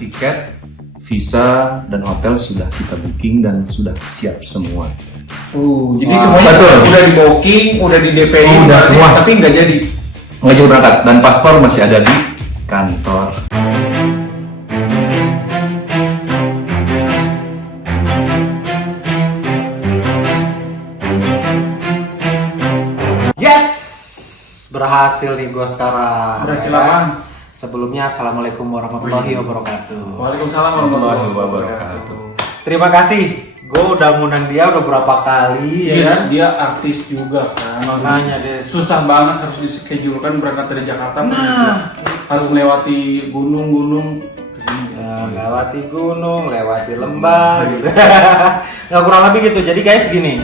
tiket, visa, dan hotel sudah kita booking dan sudah siap semua. Jadi semuanya betul. Udah di booking, udah di DP-in, Udah semua. tapi nggak jadi. Nggak jadi berangkat dan paspor masih ada di kantor. Yes, berhasil nih gue sekarang. Berhasil ya kan? apaan? Sebelumnya assalamualaikum warahmatullahi wabarakatuh. Waalaikumsalam warahmatullahi wabarakatuh. Terima kasih. Gue udah ngundang dia udah berapa kali ya Iya, kan? dia artis juga kan. Makanya deh. Susah banget harus dischedule-kan berangkat dari Jakarta. Nah. Harus melewati gunung-gunung ke sini. Lewati gunung, lewati lembah gitu. Nggak kurang lebih gitu. Jadi guys gini,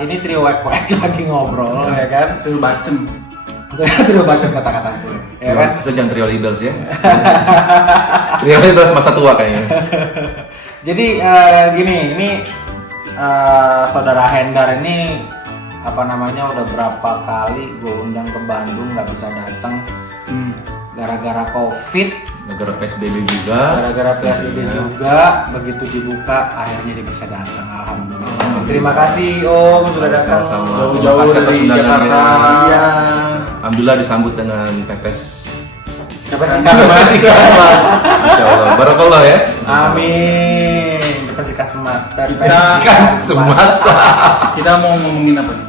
ini trio wek-wek lagi ngobrol ya kan? Trio bacem. Trio baca kata-kata gue, ya kan? Asal jangan trio Lidls ya. Trio Lidls masa tua kayaknya. Jadi gini, ini saudara Hendar ini apa namanya udah berapa kali gue undang ke Bandung nggak bisa datang gara-gara COVID, Negara PSBB juga. gara-gara PSBB juga. Begitu dibuka akhirnya dia bisa datang. Alhamdulillah. Terima kasih Om sudah datang. Sama-sama. Jauh-jauh Terima kasih atas dari undangannya. Jakarta. Iya. Alhamdulillah disambut dengan pepes. Siapa sih? Masya Allah. Barakallah ya. Amin. Kita kasih semat. Semasa. Kita mau ngomongin apa nih?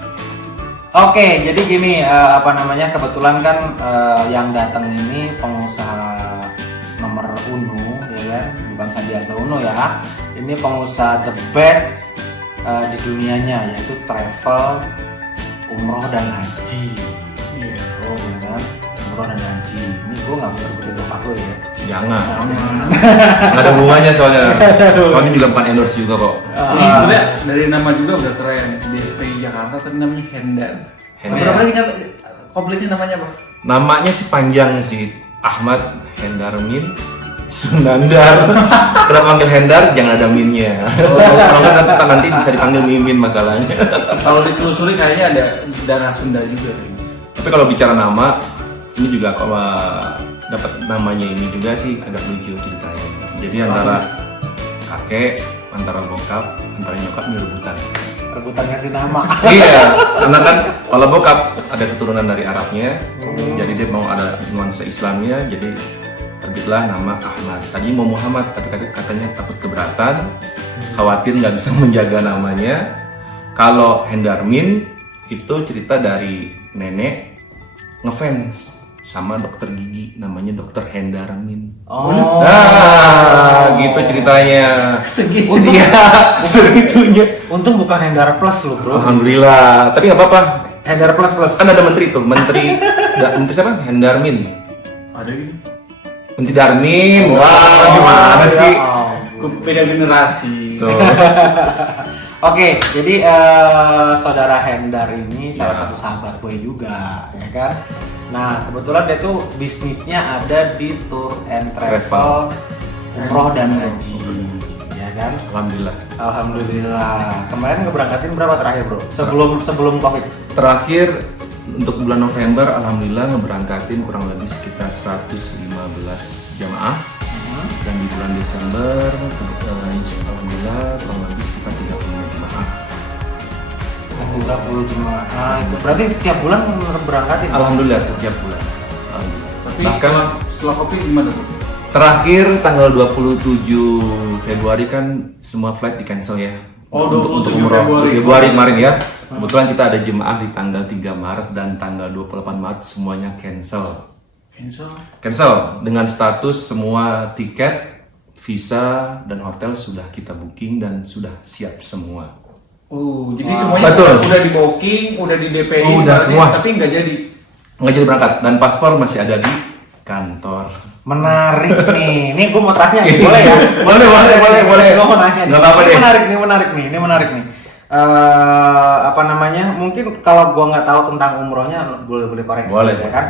Oke, jadi gini, apa namanya, kebetulan kan yang datang ini pengusaha nomor uno, ya kan, bukan Sandiaga Uno ya. Ini pengusaha the best di dunianya, yaitu travel, umroh dan haji. Iya. Oh, ya kan, umroh dan haji. Ini gue nggak bisa sebutin bokap lo ya. Jangan. Nggak ada hubungannya soalnya. Soalnya juga bukan endorse juga kok. Ini sebenarnya dari nama juga udah keren. Dia stay di Jakarta tapi namanya Hendar. Hendar. Berapa lagi kata komplitnya namanya apa? Namanya sih panjang sih. Ahmad Hendarmin Sunandar. Kenapa panggil Hendar? Jangan ada minnya. Kalau nggak nanti bisa dipanggil Mimin masalahnya. Kalau ditelusuri kayaknya ada darah Sunda juga. Tapi kalau bicara nama, ini juga kalau dapat namanya ini juga sih agak lucu ceritanya. Jadi antara kakek, antara bokap, antara nyokap ini rebutan. Rebutan ngasih nama. Iya, karena kan kalau bokap ada keturunan dari Arabnya, jadi dia mau ada nuansa Islamnya, jadi terbitlah nama Ahmad. Tadi mau Muhammad, tapi katanya takut keberatan, khawatir nggak bisa menjaga namanya. Kalau Hendarmin itu cerita dari nenek ngefans sama dokter gigi, namanya dokter Hendarmin. Oh. Nah, gitu ceritanya. Segitu. Iya, segitunya. Untung bukan Hendar Plus lo bro. Alhamdulillah, tapi nggak apa-apa. Hendar Plus Plus. Kan ada menteri tuh, menteri siapa? Hendarmin. Ada gitu. Menteri Darmin. Oh, Wah, gimana ya sih? ampun. Beda generasi. Tuh. Oke, jadi saudara Hendar ini salah Ya. satu sahabat gue juga, ya kan? Nah, kebetulan dia tuh bisnisnya ada di tour and travel, umroh dan haji, ya kan? Alhamdulillah. Alhamdulillah. Kemarin ngeberangkatin berapa terakhir bro? Sebelum COVID? Terakhir untuk bulan November, alhamdulillah ngeberangkatin kurang lebih sekitar 115 jamaah. Dan di bulan Desember, alhamdulillah kurang lebih sekitar 30 jemaah. 30 jemaah. Itu berarti setiap bulan berangkatin? Alhamdulillah setiap bulan. Alhamdulillah. Tapi Bahkan setelah kopi gimana tuh? terakhir tanggal 27 Februari kan semua flight di cancel ya. Oh, untuk 27 umroh Februari. Februari kemarin ya. Kebetulan kita ada jemaah di tanggal 3 Maret dan tanggal 28 Maret semuanya cancel. Cancel dengan status semua tiket, visa, dan hotel sudah kita booking dan sudah siap semua. Jadi semuanya Betul. udah di booking, udah di DP-in, Udah berarti, semua. tapi nggak jadi. Nggak jadi berangkat dan paspor masih ada di kantor. Menarik nih. Nih gue mau tanya nih, boleh ya? boleh. Gue mau nanya nih. Nggak apa-apa Ini deh. menarik nih. Apa namanya? Mungkin kalau gue nggak tahu tentang umrohnya, boleh koreksi, Boleh. ya kan?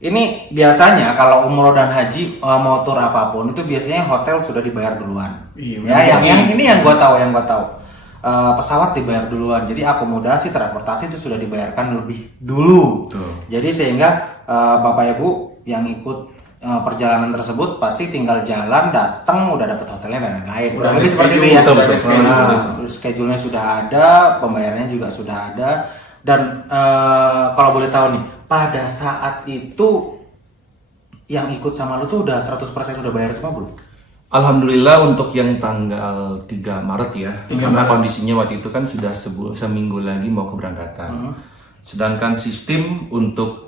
Ini biasanya kalau umroh dan haji mau tur apapun itu biasanya hotel sudah dibayar duluan. Iya, Ya, benar. yang ini yang gue tahu. Pesawat dibayar duluan, jadi akomodasi transportasi itu sudah dibayarkan lebih dulu. Betul. Jadi sehingga bapak ibu yang ikut perjalanan tersebut pasti tinggal jalan, datang, udah dapet hotelnya dan lain-lain. Udah Lebih ada seperti itu schedule, ya. betul, betul. Schedule-nya sudah ada, pembayarannya juga sudah ada. Dan kalau boleh tahu nih, pada saat itu yang ikut sama lu tuh udah 100% udah bayar semua belum? Alhamdulillah untuk yang tanggal 3 Maret ya, 3 karena Maret. kondisinya waktu itu kan sudah seminggu lagi mau keberangkatan. Sedangkan sistem untuk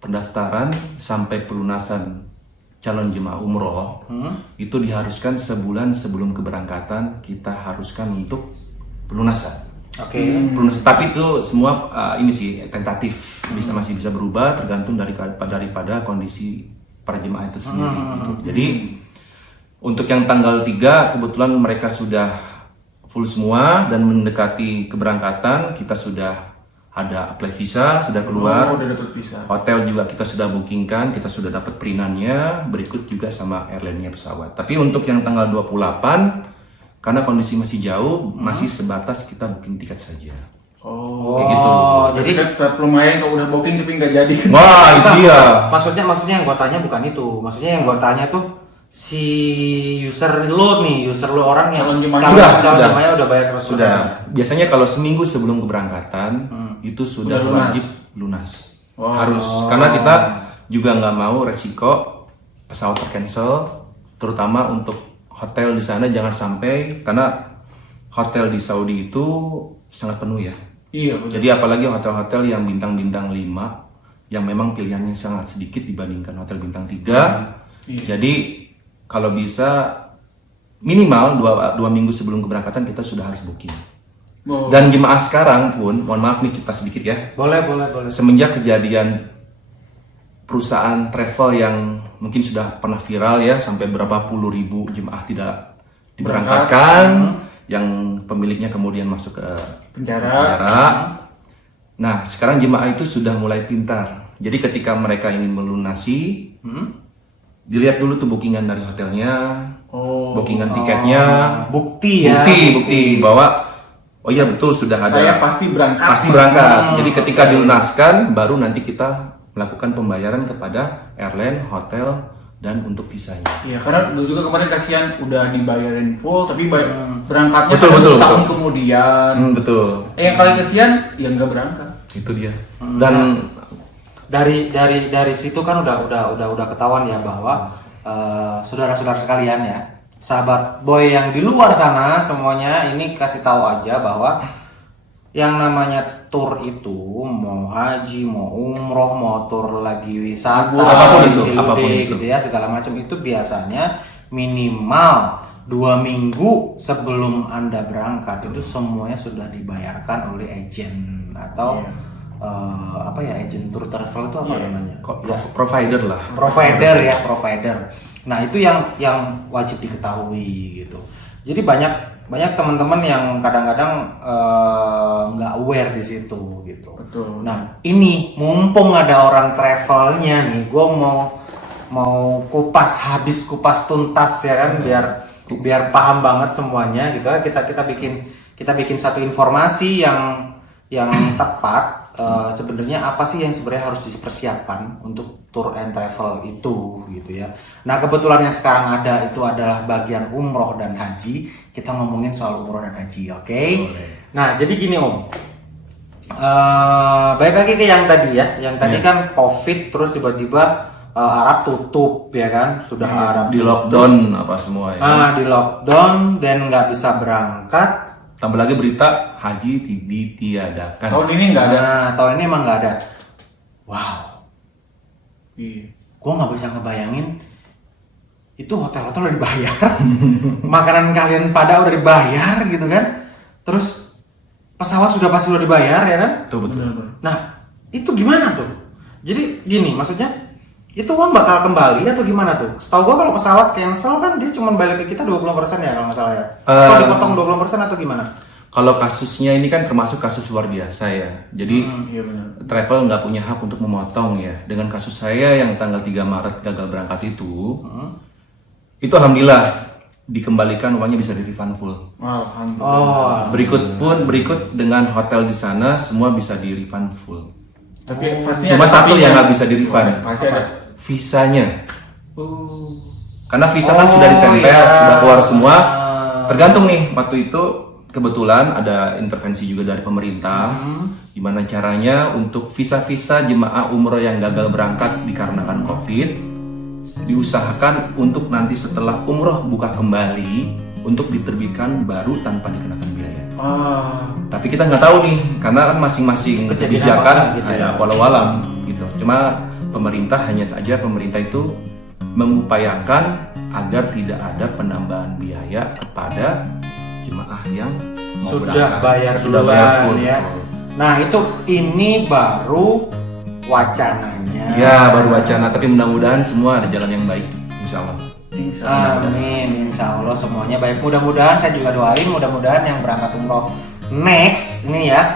pendaftaran sampai pelunasan calon jemaah umroh itu diharuskan sebulan sebelum keberangkatan kita haruskan untuk pelunasan. Oke. Pelunasan, tapi itu semua ini sih tentatif, masih bisa berubah tergantung daripada kondisi para jemaah itu sendiri. Gitu. Jadi untuk yang tanggal 3 kebetulan mereka sudah full semua dan mendekati keberangkatan, kita sudah ada apply visa, sudah keluar. Udah dapat visa. Hotel juga kita sudah bookingkan, kita sudah dapat perinannya, berikut juga sama airline-nya pesawat. Tapi untuk yang tanggal 28 karena kondisi masih jauh, masih sebatas kita booking tiket saja. Oh, Kayak gitu. Jadi tetap lumayan kalau udah booking tapi nggak jadi. Wah, itu dia. maksudnya yang gua tanya bukan itu. Maksudnya yang gua tanya tuh si user lo orang yang Calon jemaah. calon Sudah. jemaahnya udah bayar 100%. Sudah. Biasanya kalau seminggu sebelum keberangkatan itu sudah Udah lunas. wajib lunas. Wow. Harus karena kita juga nggak mau resiko pesawat tercancel, terutama untuk hotel di sana jangan sampai karena hotel di Saudi itu sangat penuh ya. Iya, betul. Jadi apalagi hotel-hotel yang bintang-bintang 5 yang memang pilihannya sangat sedikit dibandingkan hotel bintang 3. Iya. Jadi kalau bisa minimal 2 minggu sebelum keberangkatan kita sudah harus booking. Oh. Dan jemaah sekarang pun, mohon maaf nih kita sedikit ya, Boleh. semenjak kejadian perusahaan travel yang mungkin sudah pernah viral ya, sampai berapa puluh ribu jemaah tidak diberangkatkan, yang pemiliknya kemudian masuk ke penjara. Nah, sekarang jemaah itu sudah mulai pintar. Jadi ketika mereka ingin melunasi, dilihat dulu tuh bookingan dari hotelnya, Oh. bookingan tiketnya, Bukti ya. bukti bahwa oh iya betul sudah ada. Saya pasti berangkat. Pasti berangkat. Jadi ketika dilunaskan, baru nanti kita melakukan pembayaran kepada airline, hotel, dan untuk visanya. Iya, karena dulu juga kemarin kasihan udah dibayarin full tapi berangkatnya Betul, kadang betul, setahun betul. kemudian. Betul. Yang kalian kasihan ya nggak berangkat. Itu dia. Dan Dari situ kan udah ketahuan ya bahwa saudara-saudara sekalian ya, sahabat boy yang di luar sana semuanya ini kasih tahu aja bahwa yang namanya tour itu mau haji, mau umroh, mau tour lagi wisata, Apapun itu. gitu ya, segala macam itu biasanya minimal 2 minggu sebelum Anda berangkat itu semuanya sudah dibayarkan oleh agent atau agent tour travel itu apa namanya? provider lah. Provider. Nah, itu yang wajib diketahui gitu. Jadi banyak teman-teman yang kadang-kadang nggak aware di situ gitu. Betul. Nah, ini mumpung ada orang travelnya nih, gue mau kupas tuntas ya kan, biar paham banget semuanya gitu. Kita bikin satu informasi yang tepat. Sebenarnya apa sih yang sebenarnya harus dipersiapkan untuk tour and travel itu gitu ya. Nah, kebetulan yang sekarang ada itu adalah bagian umroh dan haji. Kita ngomongin soal umroh dan haji, oke? Nah, jadi gini Om, balik lagi ke yang tadi ya. Yang tadi kan COVID terus tiba-tiba Arab tutup ya kan, sudah Arab Di lockdown apa semua ya. di lockdown dan nggak bisa berangkat. Tambah lagi berita haji ditiadakan. Tahun ini nggak ada. Nah, tahun ini emang nggak ada. Wow, Iya. gue nggak bisa ngebayangin itu hotel-hotel udah dibayar, makanan kalian pada udah dibayar gitu kan, terus pesawat sudah pasti udah dibayar ya kan. Betul. Benar. Nah, itu gimana tuh? Jadi gini, maksudnya itu uang bakal kembali atau gimana tuh? Setahu gua kalau pesawat cancel kan dia cuma balik ke kita 20% ya kalau nggak salah ya. Atau dipotong 20% atau gimana? Kalau kasusnya ini kan termasuk kasus luar biasa ya. Jadi Iya benar. travel nggak punya hak untuk memotong ya. Dengan kasus saya yang tanggal 3 Maret gagal berangkat itu alhamdulillah dikembalikan, uangnya bisa di-refund full. Alhamdulillah. Berikut dengan hotel di sana semua bisa di-refund full. Tapi pasti Cuma ada satu tapinya. yang nggak bisa di-refund. Pasti ada. visanya. Oh. Karena visa kan sudah ditempel, iya. sudah keluar semua. Tergantung nih, waktu itu kebetulan ada intervensi juga dari pemerintah. Gimana caranya untuk visa-visa jemaah umroh yang gagal berangkat dikarenakan COVID, diusahakan untuk nanti setelah umroh buka kembali untuk diterbitkan baru tanpa dikenakan biaya. Tapi kita nggak tahu nih, karena kan masing-masing Kejadian kebijakan apa gitu ada walau-walam gitu. Cuma pemerintah itu mengupayakan agar tidak ada penambahan biaya kepada jemaah yang mau Sudah berangkat. bayar Sudah duluan, bayar full. ya. Nah itu ini baru wacananya. Ya, baru wacana, tapi mudah-mudahan semua ada jalan yang baik, insya Allah. Insya Allah. Amin, insya Allah semuanya baik. Mudah-mudahan saya juga doain, mudah-mudahan yang berangkat umroh next ini ya,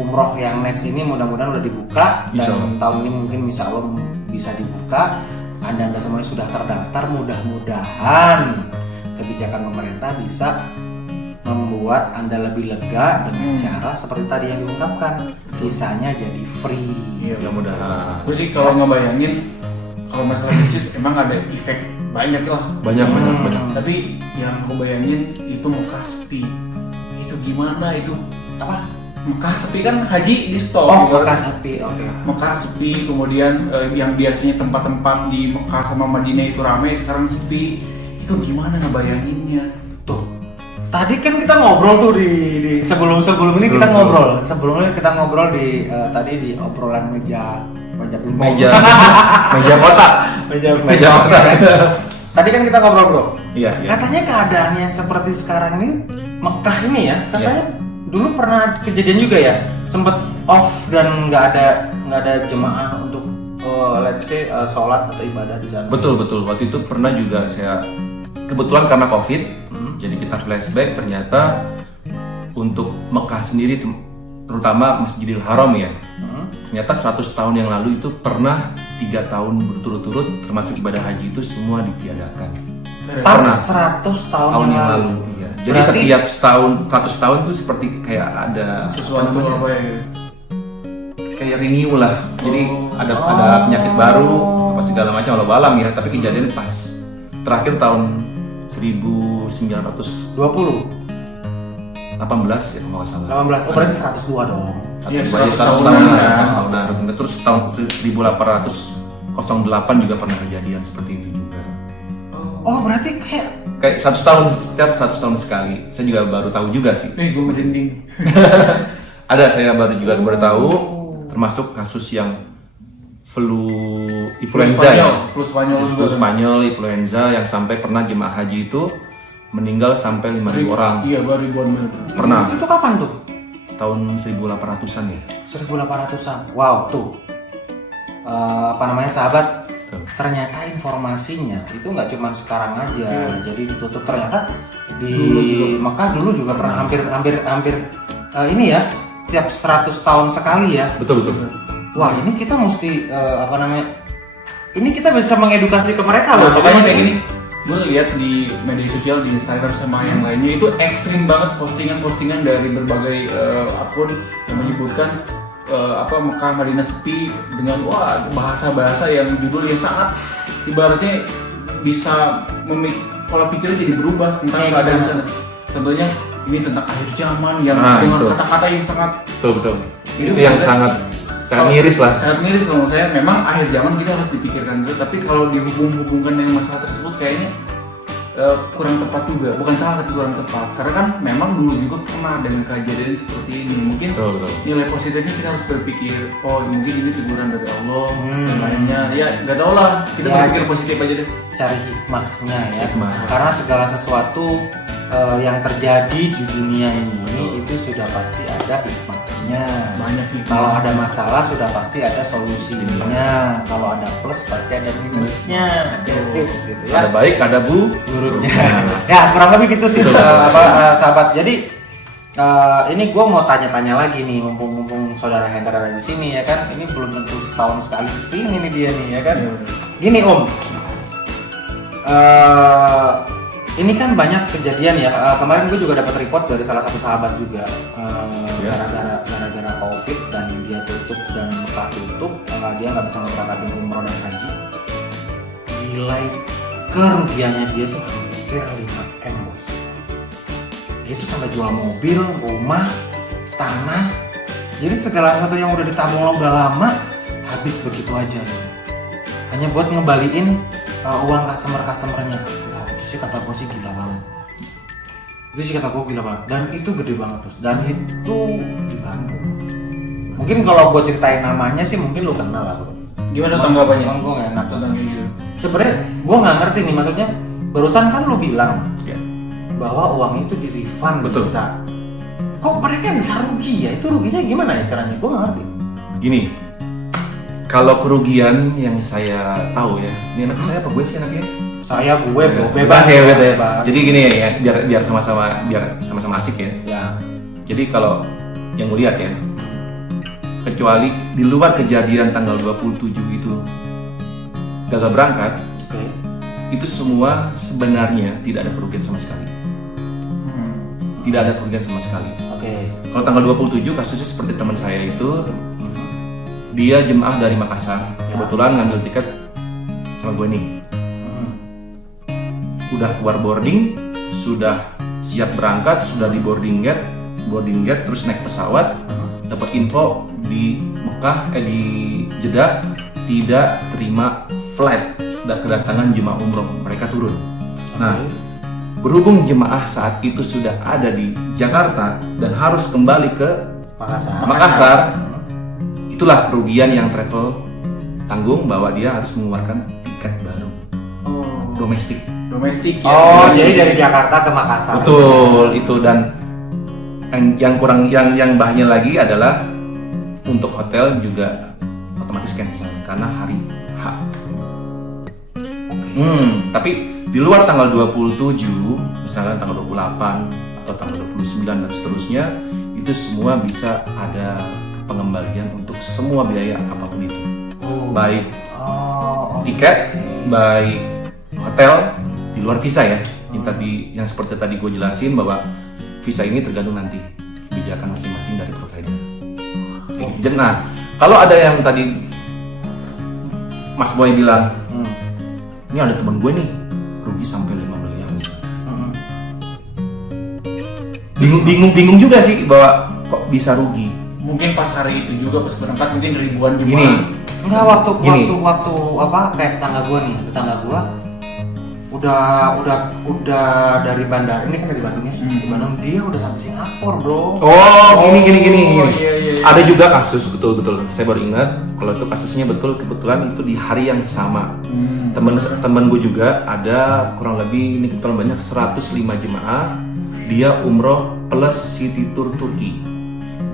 umroh yang next ini mudah-mudahan udah dibuka Insya dan tahun ini mungkin insya Allah bisa dibuka. Anda semuanya sudah terdaftar, mudah-mudahan kebijakan pemerintah bisa membuat Anda lebih lega dengan cara seperti tadi yang diungkapkan, visanya jadi free. Iya, Mudah-mudahan. Gue sih kalau ngebayangin kalau masalah bisnis emang ada efek banyak lah. Banyak. Tapi yang gue bayangin itu Mekah sepi. Itu gimana itu? Apa? Mekah sepi kan haji di stop. Oh, Mekah sepi, oke. Mekah sepi, kemudian yang biasanya tempat-tempat di Mekah sama Madinah itu ramai, sekarang sepi. Itu gimana ngebayanginnya? Tuh, tadi kan kita ngobrol tuh di sebelum ini kita ngobrol. Sebelumnya kita ngobrol di tadi di obrolan meja kotak. Meja kotak. Tadi kan kita ngobrol, Bro. Iya. Katanya keadaan yang seperti sekarang ini Mekah ini ya, katanya dulu pernah kejadian juga ya, sempet off dan nggak ada jemaah untuk let's say sholat atau ibadah di sana. Betul. Waktu itu pernah juga saya kebetulan karena COVID, jadi kita flashback ternyata untuk Mekah sendiri terutama Masjidil Haram ya. Ternyata 100 tahun yang lalu itu pernah 3 tahun berturut-turut termasuk ibadah haji itu semua ditiadakan. Pas Pernah. 100 tahun yang lalu. Iya. Jadi Berarti- setiap setahun 100 tahun itu seperti kayak ada Sesuatu apa ya? kayak renew lah. Jadi ada penyakit baru apa segala macam walau alam ya, tapi kejadian pas terakhir tahun 1918 20, ya kalau nggak salah. 18, oh berarti 102 dong. Iya, 100 100 tahunan tahunan. lah, 100 tahunan. Terus tahun 1808 juga pernah kejadian seperti itu juga. Oh berarti kayak Kayak 100 tahun, setiap 100 tahun sekali. Saya juga baru tahu juga sih. Gue merinding. Ada, saya baru tahu, termasuk kasus yang flu influenza ya. Flu Spanyol Flu juga. Spanyol, influenza yang sampai pernah jemaah haji itu meninggal sampai 5.000 orang. Iya, baru ribuan bener. Pernah itu kapan tuh? tahun 1800-an ya. 1800-an. Wow, tuh. Sahabat, Tuh. ternyata informasinya itu nggak cuma sekarang aja, jadi ditutup. Ternyata di Mekah dulu juga pernah hampir ini ya, setiap 100 tahun sekali ya. Betul. Wah, ini kita mesti ini kita bisa mengedukasi ke mereka loh. Nah, makanya kayak gini, gue lihat di media sosial, di Instagram sama yang lainnya itu ekstrim banget postingan-postingan dari berbagai akun yang menyebutkan Mekah Madinah sepi dengan bahasa-bahasa yang judul yang sangat ibaratnya bisa pola pikirnya jadi berubah tentang Kayak keadaan gimana? sana. Contohnya ini tentang akhir zaman yang Nah, dengan itu. kata-kata yang sangat Betul. Itu Itu yang bener. sangat miris lah. sangat miris kalau menurut saya. Memang akhir zaman kita harus dipikirkan dulu, tapi kalau dihubung-hubungkan dengan masalah tersebut kayaknya kurang tepat juga. Bukan salah, tapi kurang tepat. Karena kan memang dulu juga pernah dengan kejadian seperti ini. Mungkin Betul. nilai positifnya kita harus berpikir, oh mungkin ini teguran dari Allah dan Hmm. lainnya. Ya nggak tahu lah, kita Ya. berpikir positif aja deh. Cari hikmahnya ya. Hikmah. Karena segala sesuatu yang terjadi di dunia ini itu sudah pasti ada hikmahnya. Banyak hikmah. Kalau ada masalah sudah pasti ada solusinya. Kalau ada plus pasti ada minusnya. Basic gitu Ada ya. baik, ada Buruknya. Ya kurang lebih gitu sih sahabat. Jadi ini gue mau tanya-tanya lagi nih, mumpung saudara Hendra ada di sini ya kan. Ini belum tentu setahun sekali kesini nih dia nih ya kan. Iya. Gini Om, ini kan banyak kejadian ya. Kemarin gue juga dapat report dari salah satu sahabat juga, Ya. gara-gara COVID dan dia tutup dan Mekah tutup, dia nggak bisa memberangkatin umroh dan haji. nilai kerugiannya dia tuh hampir 5M bos. Dia tuh sampai jual mobil, rumah, tanah. Jadi segala sesuatu yang udah ditabung lo udah lama habis begitu aja. Hanya buat ngembaliin uang customer-customernya. Wah, itu sih kata gue sih gila banget. Itu sih kata gue gila banget. Dan itu gede banget terus. Dan itu di Bandung. Mungkin kalau gue ceritain namanya sih mungkin lo kenal lah bro. Gimana tanggapannya? Gue gak enak Tentang kayak gitu. sebenarnya gue nggak ngerti nih, maksudnya barusan kan lo bilang Ya. bahwa uang itu di refund. Betul. Bisa. Kok mereka bisa rugi ya? Itu ruginya gimana ya caranya? Gue nggak ngerti. Gini, kalau kerugian yang saya tahu ya, ini anak saya apa gue sih anaknya? Saya gue bro, Bebas ya, bebas ya. bebas. Jadi gini ya, biar sama-sama asik ya. Ya. Jadi kalau yang gue lihat ya, kecuali di luar kejadian tanggal 27 itu gagal berangkat, Oke. itu semua sebenarnya tidak ada kerugian sama sekali. Tidak ada kerugian sama sekali. Oke. Kalau tanggal 27 kasusnya seperti teman saya itu, dia jemaah dari Makassar, kebetulan ngambil tiket sama gue nih. Udah keluar boarding, sudah siap berangkat, sudah di boarding gate, terus naik pesawat, dapat info di Mekah, di Jeddah tidak terima flight dan kedatangan jemaah umroh, mereka turun. Nah, berhubung jemaah saat itu sudah ada di Jakarta dan harus kembali ke Makassar, itulah kerugian yang travel tanggung, bahwa dia harus mengeluarkan tiket baru domestik. Domestik ya. Oh, jadi dari Jakarta ke Makassar. Betul, itu. Dan yang bahannya lagi adalah untuk hotel juga otomatis cancel karena hari H. Tapi di luar tanggal 27, misalnya tanggal 28 atau tanggal 29 dan seterusnya, itu semua bisa ada pengembalian untuk semua biaya apapun itu. Baik tiket, baik hotel, di luar visa ya. Yang seperti tadi gue jelasin, bahwa visa ini tergantung nanti kebijakan masing-masing dari provider. Nah, kalau ada yang tadi Mas Boy bilang, ini ada teman gue nih rugi sampai 5 miliar. Bingung juga sih bahwa kok bisa rugi. Mungkin pas hari itu juga pas berangkat mungkin ribuan jemaah. Gini, Enggak, waktu Gini. apa kayak tetangga gua udah dari bandara, ini kan dari Bandung ya. Di Bandung dia udah sampai Singapura, Bro. oh gini. Iya. Ada juga kasus, betul. Saya baru ingat kalau itu kasusnya kebetulan itu di hari yang sama. Temen gue juga ada kurang lebih, ini kebetulan banyak, 105 jemaah. Dia umroh plus city tour Turki.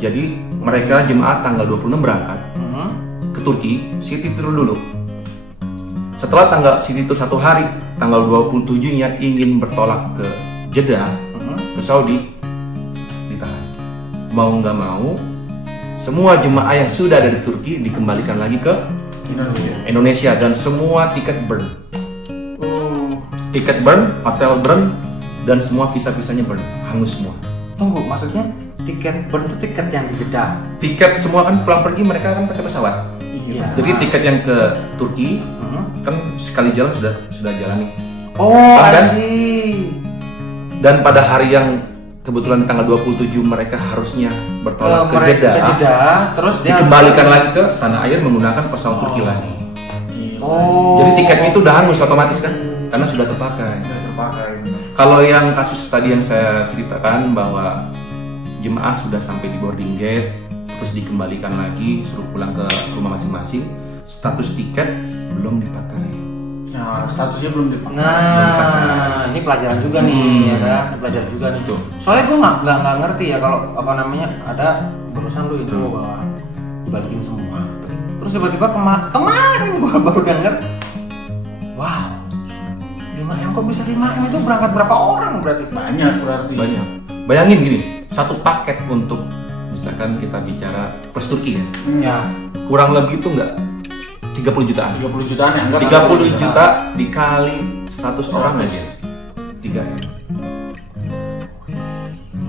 Jadi mereka jemaah tanggal 26 berangkat ke Turki, city tour dulu. Setelah tanggal city tour 1 hari, tanggal 27-nya ingin bertolak ke Jeddah, ke Saudi, ditahan. Mau nggak mau, semua jemaah yang sudah ada di Turki dikembalikan lagi ke Indonesia dan semua tiket burn. Tiket burn, hotel burn, dan semua visa-visanya burn, hangus semua. Tunggu, maksudnya tiket burn itu tiket yang di Jeddah. Tiket semua kan pulang pergi mereka kan pakai pesawat. Iya. Jadi tiket yang ke Turki kan sekali jalan sudah jalan nih. Oh, Kan? I see. Dan pada hari yang kebetulan di tanggal 27 mereka harusnya bertolak ke Jeddah, terus dia dikembalikan lagi ke tanah air menggunakan pesawat Turki lagi. Oh. Jadi tiketnya itu udah hangus otomatis kan, karena sudah terpakai. Udah terpakai. Kalau yang kasus tadi yang saya ceritakan bahwa jemaah sudah sampai di boarding gate, terus dikembalikan lagi, suruh pulang ke rumah masing-masing, status tiket belum dipakai. Nah, statusnya belum dipakai. Nah, ini pelajaran juga nih, ya kan? Ini pelajaran juga nih. Betul. Soalnya gue nggak ngerti ya kalau apa namanya ada barusan lu itu bahwa dibalikin semua. Terus tiba-tiba kemarin gue baru denger, wow, 5M kok bisa 5M itu berangkat berapa orang berarti? Banyak berarti. Banyak. Bayangin gini, satu paket untuk misalkan kita bicara plus Turki ya, Ya. kurang lebih itu enggak 30 jutaan. 30 jutaan ya? Enggak, 30 juta dikali 100 orang aja 3M.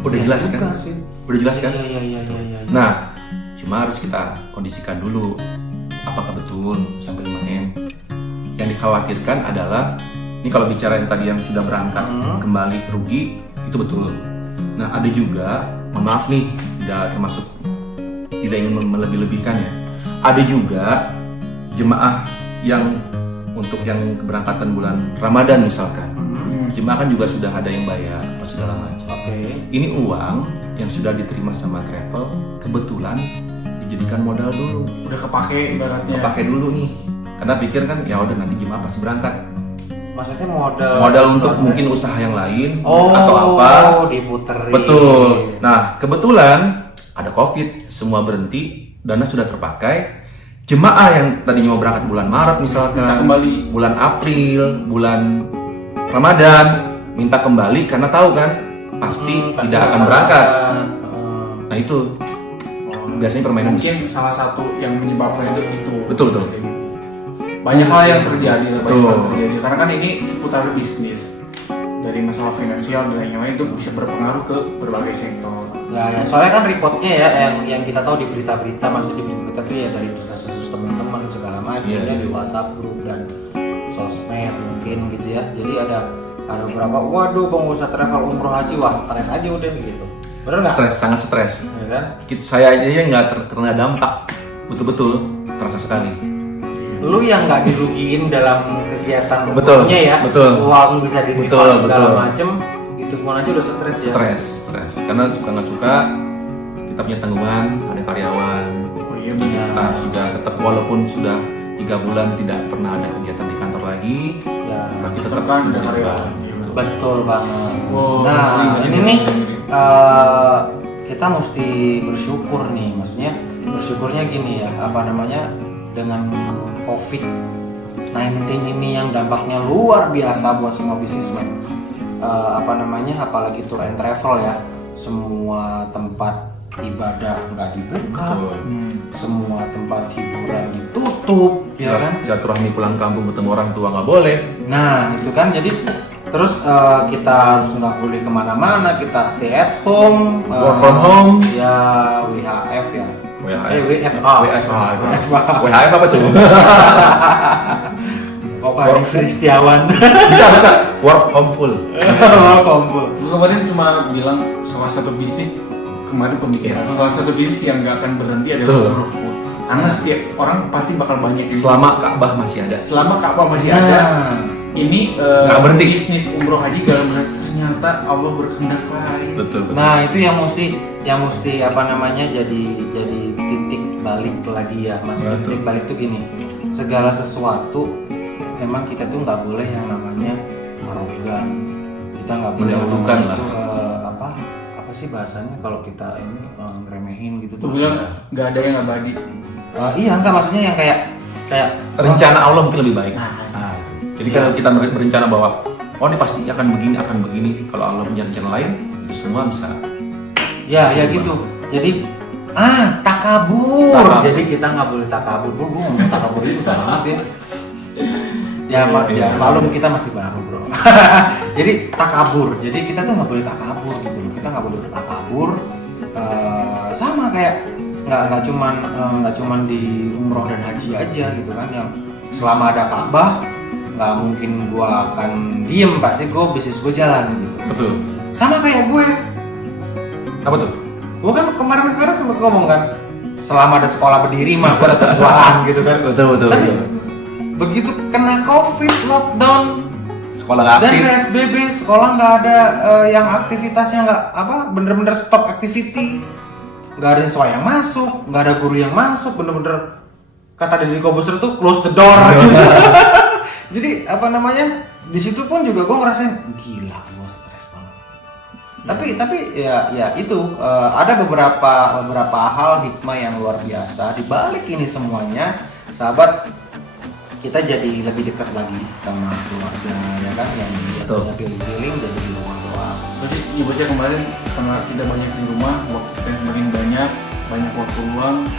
Udah jelas juga kan? sih. Udah jelas kan? Iya. Nah, cuma harus kita kondisikan dulu apakah betul sampai 5M. Yang dikhawatirkan adalah ini kalau bicara yang tadi yang sudah berangkat kembali rugi itu betul. Nah ada juga, mohon maaf nih, tidak ingin melebih-lebihkan ya. Ada juga jemaah yang untuk yang keberangkatan bulan Ramadan misalkan, jemaah kan juga sudah ada yang bayar apa segala macam. Ini uang yang sudah diterima sama travel kebetulan dijadikan modal dulu. Udah kepake ibaratnya. Kepake dulu nih. Karena pikir kan ya udah nanti jemaah pasti berangkat. Maksudnya modal untuk mungkin usaha yang lain atau apa diputerin. Betul. Nah kebetulan ada COVID, semua berhenti, dana sudah terpakai. Jemaah yang tadinya mau berangkat bulan Maret misalkan, minta kembali. Bulan April, bulan Ramadan minta kembali karena tahu kan pasti tidak akan berangkat. Nah itu biasanya permainan. Mungkin salah satu yang menyebabkan itu. Betul. Banyak hal yang terjadi karena kan ini seputar bisnis, dari masalah finansial dan yang lain itu bisa berpengaruh ke berbagai sektor. Ya, soalnya kan reportnya ya yang kita tahu di berita-berita, maksudnya di berita itu ya dari desas-desus teman-teman segala macam ya di WhatsApp grup dan sosmed mungkin gitu ya. Jadi ada beberapa, waduh pengusaha travel umroh haji, wah stres aja udah gitu. Bener nggak? Sangat stres. Ya kan? Saya aja nggak terkena dampak, betul-betul terasa sekali. Lu yang nggak dirugiin dalam kegiatan Betul, umrohnya ya, betul. uang bisa di-refund segala betul. macem, itu pun aja udah stres ya. Stres. Karena suka nggak suka kita punya tanggungan, ada karyawan. Oh iya Jadi benar. kita sudah tetap walaupun sudah 3 bulan tidak pernah ada kegiatan di kantor lagi, Ya, tapi Tetap tetap kan ada berjalan. karyawan. betul banget. Wow, Nah, ngeri. ini nih kita mesti bersyukur nih, maksudnya bersyukurnya gini ya, apa namanya, dengan COVID-19 ini yang dampaknya luar biasa buat semua bisnismen, apalagi tour and travel ya, semua tempat ibadah nggak dibuka, semua tempat hiburan ditutup, ya kan? Silaturahmi pulang kampung ketemu orang tua nggak boleh. Nah itu kan, jadi terus kita harus nggak boleh kemana-mana, kita stay at home, Work from home. ya WHF ya, WFH apa tuh? Pokoknya Fri Setiawan. bisa work home full. Kumpul. Gue kemarin cuma bilang salah satu bisnis kemarin pemikiran, salah satu bisnis yang nggak akan berhenti adalah Betul. umroh. Karena setiap orang pasti bakal banyak yang Selama Ka'bah masih ada. selama Ka'bah masih ada, ini nggak berhenti. bisnis umroh haji dalam ternyata Allah berkehendak lain. Betul. Nah itu yang mesti apa namanya, jadi titik balik lagi ya. Maksudnya Betul. titik balik tuh gini, segala sesuatu memang kita tuh nggak boleh yang namanya arogan, kita nggak boleh yang Mendahulukan namanya lah. itu apa sih bahasanya kalau kita ini ngeremehin gitu Tuh tuh. bilang nggak ada yang abadi. Iya enggak, maksudnya yang kayak Rencana Allah mungkin lebih baik. Nah, Itu. Jadi kalau kita berencana bahwa oh ini pasti akan begini, kalau Allah punya rencana lain, itu semua bisa. ya gitu. Jadi takabur. Jadi kita nggak boleh takabur. Gue ngomong takabur itu banget ya. Maklum kita masih baru bro. Jadi takabur. Jadi kita tuh nggak boleh takabur gitu loh. Kita nggak boleh takabur. Sama kayak nggak cuman di umroh dan haji aja gitu kan, yang selama ada Ka'bah nggak mungkin gua akan diem, pasti bisnis gue jalan gitu. Betul. Sama kayak gue. Apa tuh? Gue kan kemarin sempat ngomong kan, selama ada sekolah berdiri mah gue tetap jualan gitu kan. Betul. Tapi begitu kena COVID, lockdown, Sekolah nggak dan aktif. PSBB, sekolah nggak ada yang aktivitasnya bener-bener stop activity, nggak ada siswa yang masuk, nggak ada guru yang masuk, bener-bener kata Deddy Kobuser tuh close the door. Jadi di situ pun juga gue ngerasain gila, gue stres banget. Tapi ya itu ada beberapa hal hikmah yang luar biasa di balik ini semuanya, sahabat. Kita jadi lebih dekat lagi sama keluarga ya kan, yang biasanya feeling jadi di rumah doang. Terus ibaratnya kemarin karena tidak banyak di rumah, waktu kita yang semakin banyak waktu luang,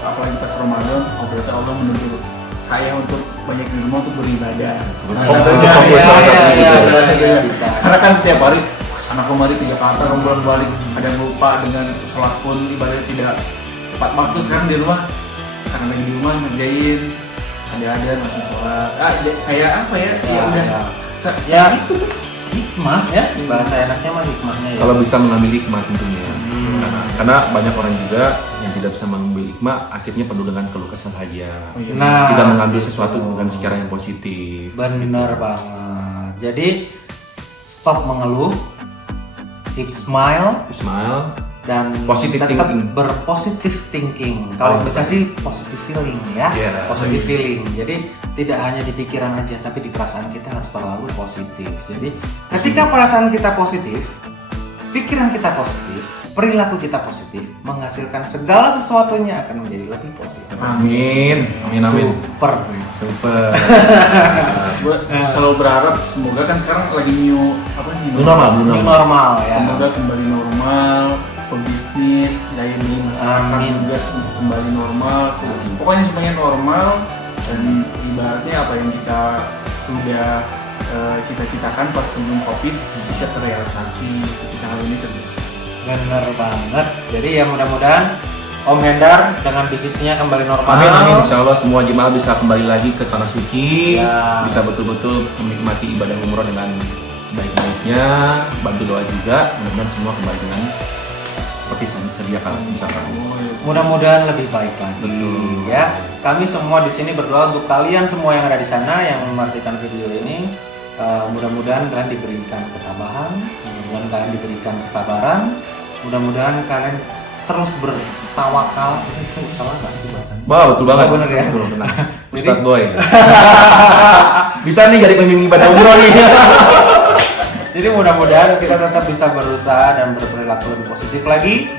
apalagi pas Ramadan, berarti Allah menuntut saya untuk banyak di rumah untuk beribadah. Bisa. Karena kan tiap hari kesana kemari 3 kata, rombongan balik, ada yang lupa dengan sholat pun ibadahnya tidak tepat waktu. Sekarang di rumah, karena lagi di rumah ngerjain ada masih sholat. Kayak apa ya? Ya udah. Ya, hikmah ya, bahasa enaknya mah hikmahnya ya. Kalau bisa mengambil hikmah tentunya. Karena banyak orang juga yang tidak bisa mengambil hikmah, akhirnya penuh dengan keluh kesah saja. Oh, iya. Nah, Tidak mengambil sesuatu dengan secara yang positif. bener banget. Jadi stop mengeluh, keep smile, Ismail, dan Positive tetap thinking. berpositif thinking. Kalau bisa sih positive feeling ya, Yeah. positive feeling. Jadi tidak hanya di pikiran aja, tapi di perasaan kita harus selalu positif. Jadi ketika perasaan kita positif, pikiran kita positif, perilaku kita positif, menghasilkan segala sesuatunya akan menjadi lebih positif. amin, amin, amin. Super. Super. Gue selalu berharap semoga kan sekarang lagi new New normal, New normal ya. Semoga kembali normal, pebisnis, daya beli masyarakat Amin. juga kembali normal. Pokoknya semuanya normal dan ibaratnya apa yang kita sudah cita-citakan pas sebelum COVID bisa terrealisasi ketika hal ini terjadi. Bener banget. Jadi ya mudah-mudahan Om Hendar dengan bisnisnya kembali normal. Amin, amin. Insya Allah semua jemaah bisa kembali lagi ke tanah suci, Ya. bisa betul-betul menikmati ibadah umroh dengan sebaik-baiknya. Bantu doa juga, mudah-mudahan semua kembali dengan seperti sedia kala misalkan. Mudah-mudahan lebih baik lagi. Betul. Ya, kami semua di sini berdoa untuk kalian semua yang ada di sana yang memperhatikan video ini. Mudah-mudahan kalian diberikan ketabahan, mudah-mudahan kalian diberikan kesabaran, mudah-mudahan kalian terus bertawakal. Itu salah nggak sih bahasanya? Wah, betul banget. Oh, bener ya? Betul, benar. Ustadz Boy. Bisa nih jadi pemimpin ibadah umroh nih. Jadi mudah-mudahan kita tetap bisa berusaha dan berperilaku lebih positif lagi,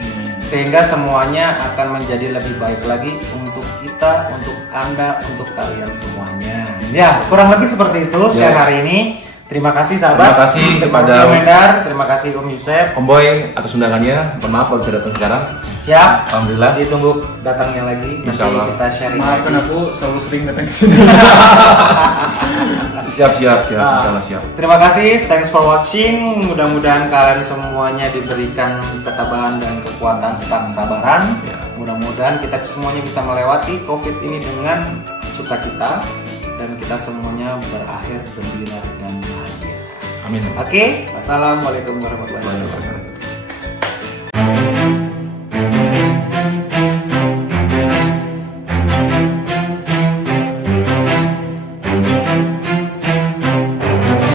sehingga semuanya akan menjadi lebih baik lagi untuk kita, untuk Anda, untuk kalian semuanya. Ya, kurang lebih seperti itu share hari ini. Terima kasih sahabat. Terima kasih Terima kepada kasih Om Hendar, terima kasih Om Yusef. Om Boy atas undangannya. Mohon maaf kalau bisa datang sekarang. Siap. Alhamdulillah. Ditunggu datangnya lagi. Nanti Insya Allah. kita sharing Maafkan lagi. aku selalu sering datang ke sini. Siap. Ah. Insya Allah siap. Terima kasih, thanks for watching. Mudah-mudahan kalian semuanya diberikan ketabahan dan kekuatan serta kesabaran. Ya. Mudah-mudahan kita semuanya bisa melewati COVID ini dengan sukacita dan kita semuanya berakhir gembira dan bahagia. Amin. Oke, wassalamualaikum warahmatullahi wabarakatuh.